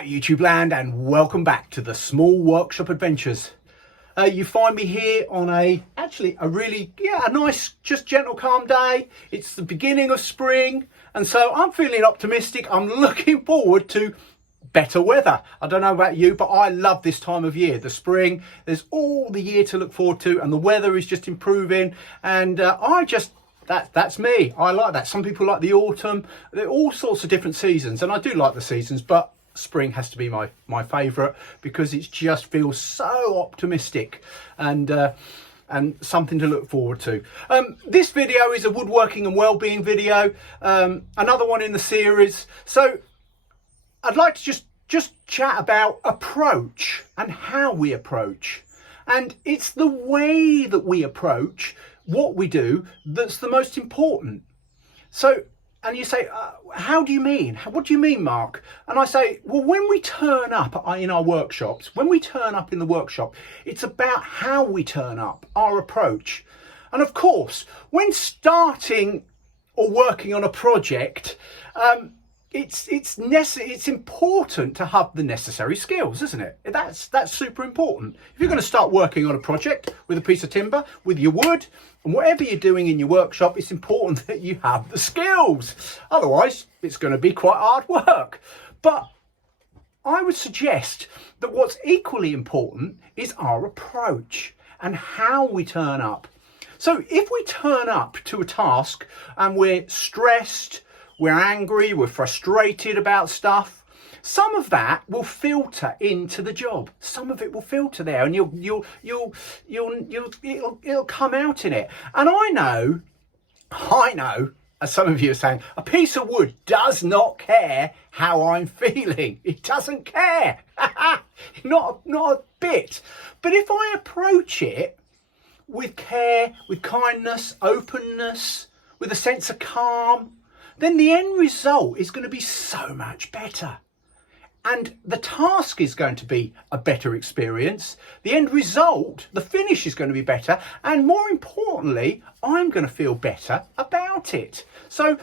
Hello YouTube land and welcome back to the Small Workshop Adventures. You find me here on a nice, just gentle, calm day. It's the beginning of spring and so I'm feeling optimistic. I'm looking forward to better weather. I don't know about you, but I love this time of year, the spring. There's all the year to look forward to and the weather is just improving and that's me. I like that. Some people like the autumn. There are all sorts of different seasons and I do like the seasons, but spring has to be my favourite because it just feels so optimistic and something to look forward to. This video is a woodworking and wellbeing video, another one in the series. So I'd like to just chat about approach and how we approach. And it's the way that we approach what we do that's the most important. So, and you say, how do you mean? What do you mean, Mark? And I say, well, when we turn up in our workshops, when we turn up in the workshop, it's about how we turn up, our approach. And of course, when starting or working on a project, it's important to have the necessary skills, isn't it? That's super important. If you're going to start working on a project with a piece of timber, with your wood, and whatever you're doing in your workshop, it's important that you have the skills. Otherwise, it's going to be quite hard work. But I would suggest that what's equally important is our approach and how we turn up. So if we turn up to a task and we're stressed, we're angry, we're frustrated about stuff, some of that will filter into the job. Some of it will filter there and it'll come out in it. And I know, as some of you are saying, a piece of wood does not care how I'm feeling. It doesn't care. not a bit. But if I approach it with care, with kindness, openness, with a sense of calm, then the end result is going to be so much better. And the task is going to be a better experience. The end result, the finish is going to be better. And more importantly, I'm going to feel better about it. So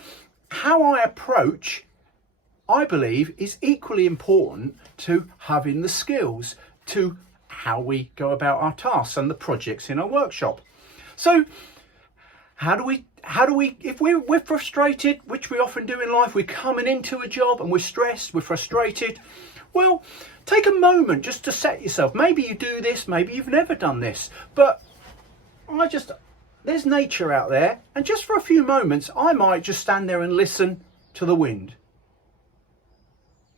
how I approach, I believe, is equally important to having the skills to how we go about our tasks and the projects in our workshop. So how do we, if we're frustrated, which we often do in life, we're coming into a job and we're stressed, we're frustrated, well, take a moment just to set yourself. Maybe you do this, maybe you've never done this, but there's nature out there, and just for a few moments, I might just stand there and listen to the wind.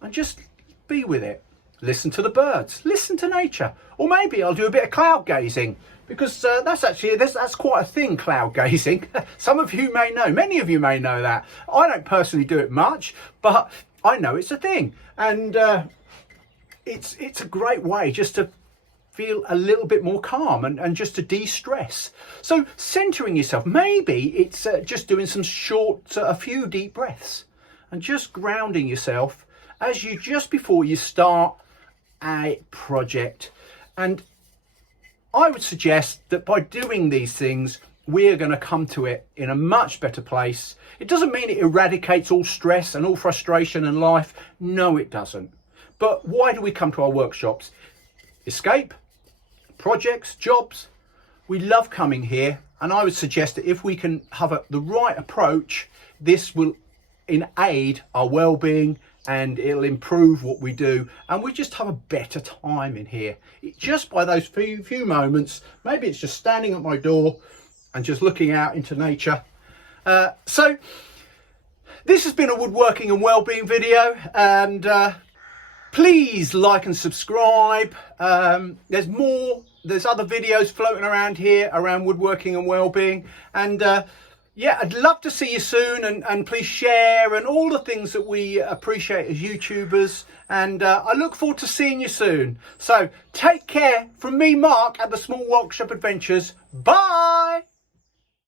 And just be with it. Listen to the birds, listen to nature. Or maybe I'll do a bit of cloud gazing, because that's quite a thing, cloud gazing. Some of you may know, many of you may know that. I don't personally do it much, but I know it's a thing. And it's a great way just to feel a little bit more calm and just to de-stress. So centering yourself, maybe it's just doing some short, a few deep breaths and just grounding yourself just before you start a project. And I would suggest that by doing these things, we're going to come to it in a much better place. It doesn't mean it eradicates all stress and all frustration in life. No, it doesn't. But why do we come to our workshops? Escape, projects, jobs. We love coming here. And I would suggest that if we can have the right approach, this will aid our well-being and it'll improve what we do, and we just have a better time in here. Just by those few moments, maybe it's just standing at my door and just looking out into nature. So this has been a woodworking and wellbeing video, and please like and subscribe. There's other videos floating around here around woodworking and wellbeing, and yeah, I'd love to see you soon, and please share and all the things that we appreciate as YouTubers. And I look forward to seeing you soon. So take care from me, Mark, at the Small Workshop Adventures. Bye.